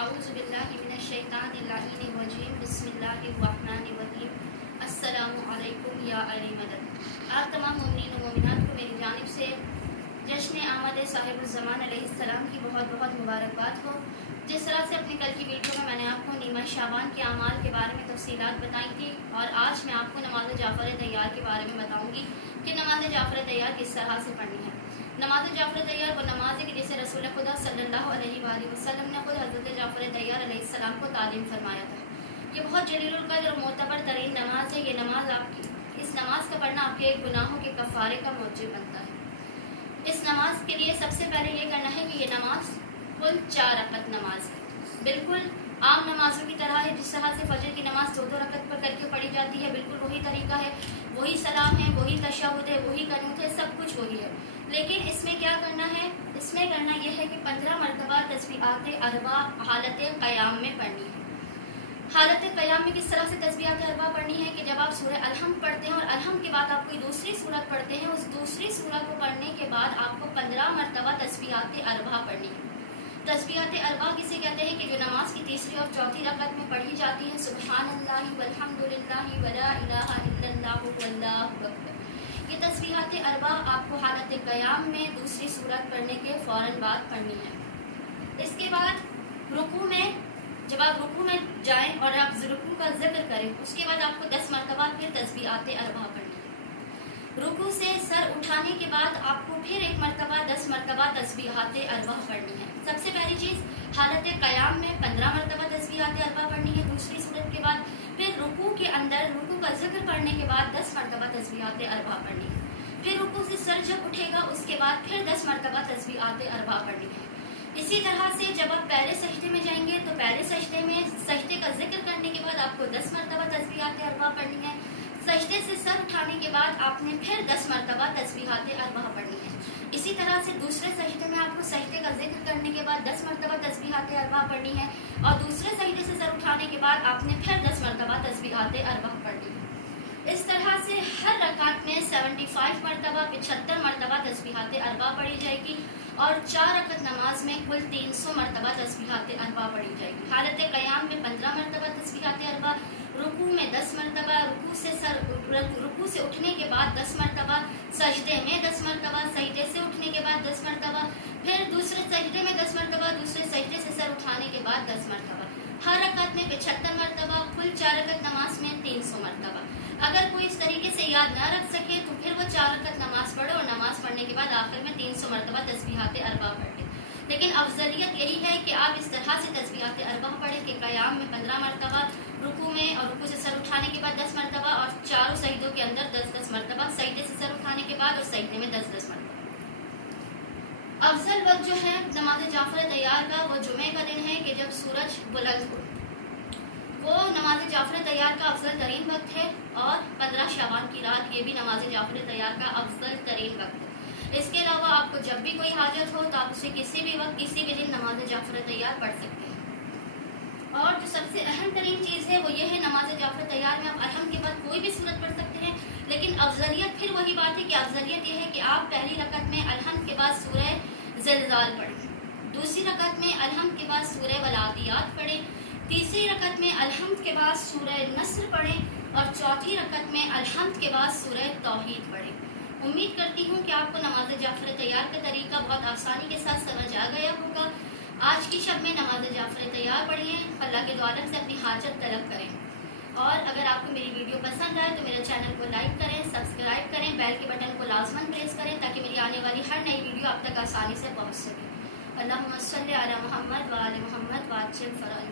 अऊज़ुबिल्लाहिमिनश्शैतानिर्रजीम बिस्मिल्लाहिर्रहमानिर्रहीम। अस्सलामु अलैकुम या अहले मदद। आप तमाम मोमिनीन व मोमिनात को मेरी जानिब से जश्न आमद साहिबुज़्ज़मान अलैहिस्सलाम की बहुत बहुत मुबारकबाद हो। जिस तरह से अपनी कल की वीडियो में मैंने आपको नीमा शाबान के अमाल के बारे में तफसीलात बताई थी, और आज मैं आपको नमाज जाफ़र तैयार के बारे में बताऊंगी कि नमाज जाफ़र तैयार किस तरह से पढ़नी है। नमाज जाफ़र तैयार वो नमाज है कि जिसे रसूल खुदा सल्लल्लाहु अलैहि वसल्लम ने खुद हज़रत जाफ़र तैयार अलैहिस्सलाम को तालीम फरमाया था। ये बहुत जलीलुल क़द्र और मोतबर तरीन नमाज है। ये नमाज आपकी इस नमाज का पढ़ना आपके गुनाहों के कफ़ारे का मौजिब बनता है। इस नमाज के लिए सबसे पहले ये करना है कि ये नमाज कुल 4 रकत नमाज है, बिल्कुल आम नमाजों की तरह है। जिस तरह से फजर की नमाज 2-2 रकत पर करके पढ़ी जाती है, बिल्कुल वही तरीका है, वही सलाम है, वही तशहुद है, वही कनूत है, सब कुछ वही है। लेकिन इसमें क्या करना है, इसमें करना यह है कि 15 मरतबा तस्बीहात अरबा हालत क़याम में पढ़नी है। हालत क़याम में किस तरह से तस्बीहात अरबा पढ़नी है कि जब आप सूरह अलहम्द पढ़ते हैं और अलहम्द के बाद आप कोई दूसरी सूरत पढ़ते हैं, उस दूसरी सूरत को पढ़ने के बाद आपको 15 मरतबा तस्बीहात अरबा पढ़नी है। तस्बीहात अरबा किसे कहते हैं कि जो नमाज की तीसरी और चौथी रकत में पढ़ी जाती है, सुब्हानल्लाहि वल्हम्दुलिल्लाहि वला इलाहा इल्लल्लाहु वल्लाहु अकबर। ये तस्बीहात अरबा आपको हालत क़याम में दूसरी सूरत पढ़ने के फौरन बाद पढ़नी है। इसके बाद रुकू में, जब आप रुकू में जाएं और आप रुकू का जिक्र करें, उसके बाद आपको 10 मरतबा फिर तस्बीहात अरबा पढ़नी है। रुकू से सर उठाने के बाद आपको फिर एक मरतबा 10 मरतबा तस्बीहात अरबा पढ़नी है। सबसे पहली चीज हालत क़याम में 15 मरतबा तस्बीहात अरबा पढ़नी है दूसरी सूरत के बाद। फिर रुकू के अंदर रुकू का जिक्र पढ़ने के बाद 10 मरतबा तस्बीहात अरबा पढ़नी है। फिर रुकू से सर जब उठेगा उसके बाद फिर 10 मरतबा तस्बीहात अरबा पढ़नी है। इसी तरह से जब आप पहले सजदे में जाएंगे तो पहले सजदे में सजदे का जिक्र करने के बाद आपको 10 मरतबा तस्बीहात अरबा पढ़नी है। सजदे से सर उठाने के बाद आपने फिर 10 मरतबा तस्बीहात अरबा पढ़नी है। इसी तरह से दूसरे सजदे में आपको सजदे का जिक्र करने के बाद 10 मरतबा तस्बीहात अरबा पढ़नी है, और दूसरे सजदे से सर उठाने के बाद आपने फिर 10 मरतबा तस्बीहात अरबा पढ़नी है। इस तरह से हर रकात में 75 मरतबा 75 मरतबा तस्बीहात अरबा पढ़ी जाएगी, और 4 रकत नमाज में कुल 300 मरतबा तस्बीहात अरबा पढ़ी जाएगी। हालत क़याम में 15 मरतबा तस्बीहात अरबा, रुकू में 10 मरतबा, रुकू से उठने के बाद 10 मरतबा, सजदे में 10 मरतबा, सजदे से उठने के बाद 10 मरतबा, फिर दूसरे सजदे में 10 मरतबा, दूसरे सजदे से सर उठाने के बाद 10 मरतबा। हर रकात में 75 मरतबा, कुल 4 रकत नमाज में 300 मरतबा। अगर कोई इस तरीके से याद ना रख सके तो फिर वो 4 रकत नमाज पढ़े और नमाज पढ़ने के बाद आखिर में 300 मरतबा तस्बीहात अरबा पढ़े। लेकिन अफजलियत यही है कि आप इस तरह से तस्बीहात अरबा पढ़ें कि क़याम में 15 मरतबा, रुकू में और रुकू से सर उठाने के बाद 10 मरतबा, और चारों सजदों के अंदर 10-10 मरतबा, सजदे से सर उठाने के बाद और सजदे में 10-10 मरतबा। अफजल वक्त जो है नमाज जाफ़र तैयार का वो जुमे का दिन है कि जब सूरज बुलंद हो, वो नमाज जाफ़र तैयार का अफजल तरीन वक्त है। और 15 शाबान की रात ये भी नमाज जाफ़र तैयार का अफजल तरीन वक्त है। इसके अलावा आपको जब भी कोई हाजत हो तो आप उसे किसी भी वक्त किसी भी दिन नमाज जाफ़र तैयार पढ़ सकते हैं। और जो सबसे अहम तरीन चीज़ है वो ये है, नमाज जाफ़र तैयार में आप अलहम्द के बाद कोई भी सूरत पढ़ सकते हैं, लेकिन अफजलियत फिर वही बात है कि अफजलियत ये है कि आप पहली रकत में अलहम्द के बाद सूरह ज़िलज़ाल पढ़ें, दूसरी रकत में अलहम्द के बाद सूरह वलादियात पढ़ें, तीसरी रकत में अलहम्द के बाद सूरह नस्र पढ़ें, और चौथी रकत में अलहम्द के बाद सूरह तौहीद पढ़ें। उम्मीद करती हूँ कि आपको नमाज जाफ़र तैयार का तरीका बहुत आसानी के साथ समझ आ गया होगा। आज की शब में नमाज जाफ़र तैयार पढ़िए, अल्लाह के द्वारा से अपनी हाजत तलब करें। और अगर आपको मेरी वीडियो पसंद आए तो मेरे चैनल को लाइक करें, सब्सक्राइब करें, बेल के बटन को लाजमन प्रेस करें ताकि मेरी आने वाली हर नई वीडियो आप तक आसानी से पहुँच सके। अल्लाहुम्मा सल्ली अला मुहम्मद व आले मुहम्मद व अज्जिल फ़राइज़।